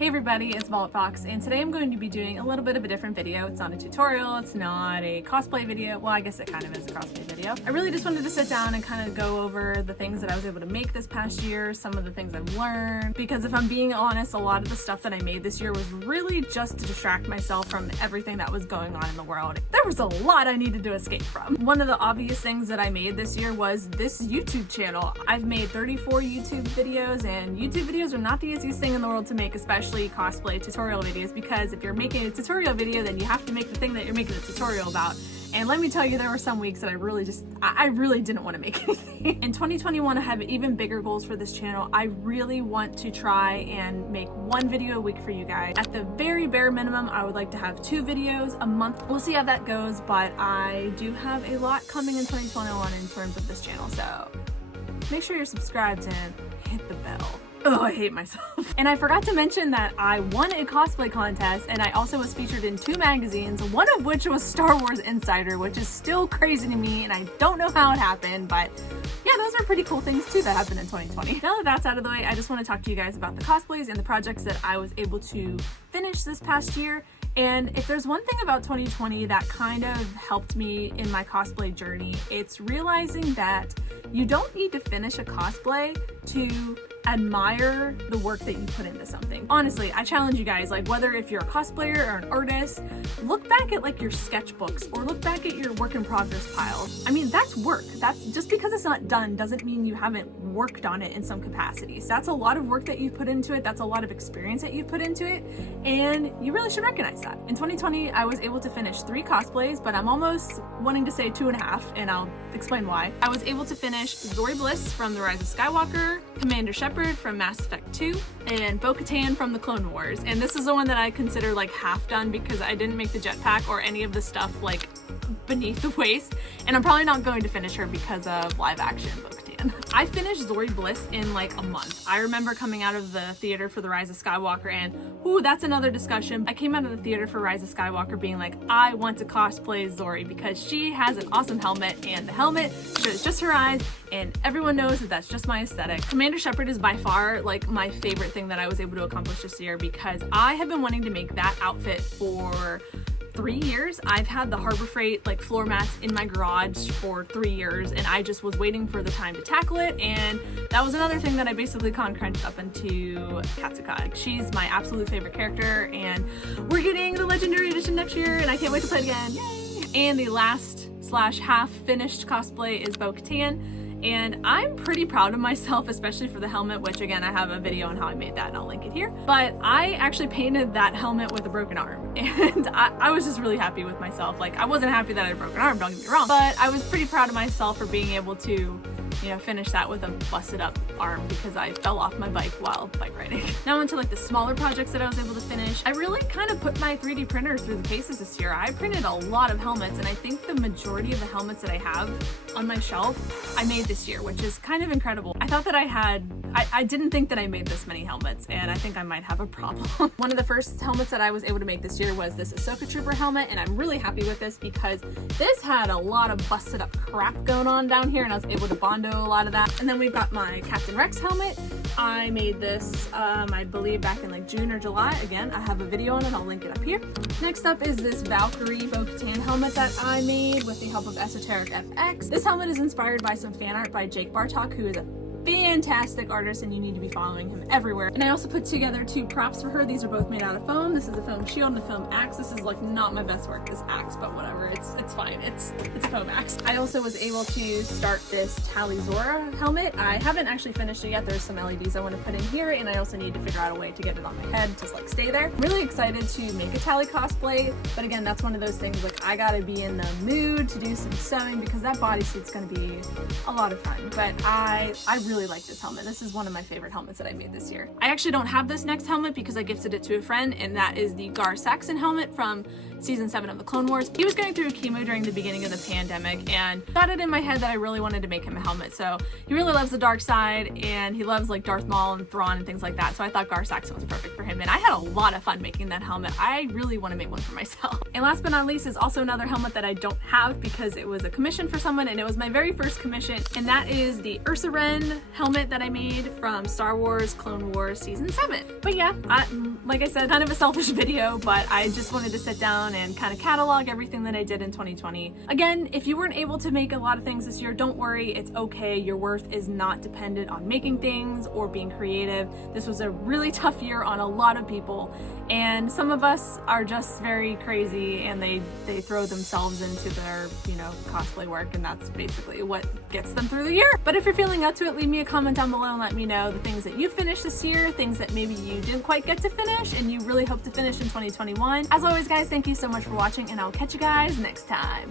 Hey everybody, it's Fox, and today I'm going to be doing a little bit of a different video. It's not a tutorial, it's not a cosplay video. Well, I guess it kind of is a cosplay video. I really just wanted to sit down and kind of go over the things that I was able to make this past year, some of the things I've learned, because if I'm being honest, a lot of the stuff that I made this year was really just to distract myself from everything that was going on in the world. There was a lot I needed to escape from. One of the obvious things that I made this year was this YouTube channel. I've made 34 YouTube videos, and YouTube videos are not the easiest thing in the world to make, especially cosplay tutorial videos, because if you're making a tutorial video, then you have to make the thing that you're making a tutorial about. And let me tell you, there were some weeks that I really didn't want to make anything. In 2021, I have even bigger goals for this channel. I really want to try and make one video a week for you guys. At the very bare minimum, I would like to have 2 videos a month. We'll see how that goes, but I do have a lot coming in 2021 in terms of this channel, so make sure you're subscribed and hit the bell. Oh, I hate myself. And I forgot to mention that I won a cosplay contest, and I also was featured in 2 magazines, one of which was Star Wars Insider, which is still crazy to me, and I don't know how it happened, but yeah, those are pretty cool things too that happened in 2020. Now that that's out of the way, I just want to talk to you guys about the cosplays and the projects that I was able to finish this past year. And if there's one thing about 2020 that kind of helped me in my cosplay journey, it's realizing that you don't need to finish a cosplay to admire the work that you put into something. Honestly, I challenge you guys, like whether if you're a cosplayer or an artist, look back at like your sketchbooks or look back at your work in progress piles. I mean, that's work. That's just because it's not done doesn't mean you haven't worked on it in some capacity. So that's a lot of work that you've put into it. That's a lot of experience that you've put into it. And you really should recognize that. In 2020, I was able to finish 3 cosplays, but I'm almost wanting to say 2.5, and I'll explain why. I was able to finish Zory Bliss from The Rise of Skywalker, Commander Shepard from Mass Effect 2, and Bo-Katan from the Clone Wars. And this is the one that I consider like half done because I didn't make the jetpack or any of the stuff like beneath the waist, and I'm probably not going to finish her because of live action Bo-Katan. I finished Zory Bliss in like a month. I remember coming out of the theater for The Rise of Skywalker, and ooh, that's another discussion. I came out of the theater for Rise of Skywalker being like, I want to cosplay Zory because she has an awesome helmet, and the helmet shows just her eyes, and everyone knows that that's just my aesthetic. Commander Shepard is by far like my favorite thing that I was able to accomplish this year because I have been wanting to make that outfit for 3 years. I've had the Harbor Freight like floor mats in my garage for 3 years, and I just was waiting for the time to tackle it, and that was another thing that I basically crunched up into Katsuka. She's my absolute favorite character, and we're getting the Legendary Edition next year, and I can't wait to play it again. Yay! And the last / half finished cosplay is Bo-Katan. And I'm pretty proud of myself, especially for the helmet, which again, I have a video on how I made that and I'll link it here. But I actually painted that helmet with a broken arm, and I was just really happy with myself. Like, I wasn't happy that I had a broken arm, don't get me wrong, but I was pretty proud of myself for being able to, you know, finish that with a busted up arm because I fell off my bike while bike riding. Now onto like the smaller projects that I was able to finish. I really kind of put my 3D printer through the paces this year. I printed a lot of helmets, and I think the majority of the helmets that I have on my shelf I made this year, which is kind of incredible. I thought that I didn't think that I made this many helmets, and I think I might have a problem. One of the first helmets that I was able to make this year was this Ahsoka Trooper helmet, and I'm really happy with this because this had a lot of busted up crap going on down here, and I was able to bondo a lot of that. And then we've got my Captain Rex helmet. I made this, I believe back in like June or July. Again, I have a video on it, I'll link it up here. Next up is this Valkyrie Bo-Katan helmet that I made with the help of Esoteric FX. This helmet is inspired by some fan art by Jake Bartok, who is a fantastic artist, and you need to be following him everywhere. And I also put together 2 props for her. These are both made out of foam. This is a foam shield and a foam axe. This is like not my best work, this axe, but whatever, it's fine. It's a foam axe. I also was able to start this Tally Zora helmet. I haven't actually finished it yet. There's some LEDs I want to put in here, and I also need to figure out a way to get it on my head to like stay there. I'm really excited to make a Tally cosplay, but again, that's one of those things like I gotta be in the mood to do some sewing because that bodysuit's gonna be a lot of fun. But I really like this helmet. This is one of my favorite helmets that I made this year. I actually don't have this next helmet because I gifted it to a friend, and that is the Saxon helmet from season 7 of the Clone Wars. He was going through chemo during the beginning of the pandemic, and got it in my head that I really wanted to make him a helmet. So he really loves the dark side, and he loves like Darth Maul and Thrawn and things like that. So I thought Saxon was perfect for him, and I had a lot of fun making that helmet. I really want to make one for myself. And last but not least is also another helmet that I don't have because it was a commission for someone and it was my very first commission, and that is the ursuren helmet that I made from Star Wars Clone Wars Season 7. But yeah, like I said, kind of a selfish video, but I just wanted to sit down and kind of catalog everything that I did in 2020. Again, if you weren't able to make a lot of things this year, don't worry, it's okay. Your worth is not dependent on making things or being creative. This was a really tough year on a lot of people, and some of us are just very crazy and they throw themselves into their, you know, cosplay work, and that's basically what gets them through the year. But if you're feeling up to it, leave me a comment down below and let me know the things that you finished this year, things that maybe you didn't quite get to finish and you really hope to finish in 2021. As always, guys, thank you so much for watching, and I'll catch you guys next time.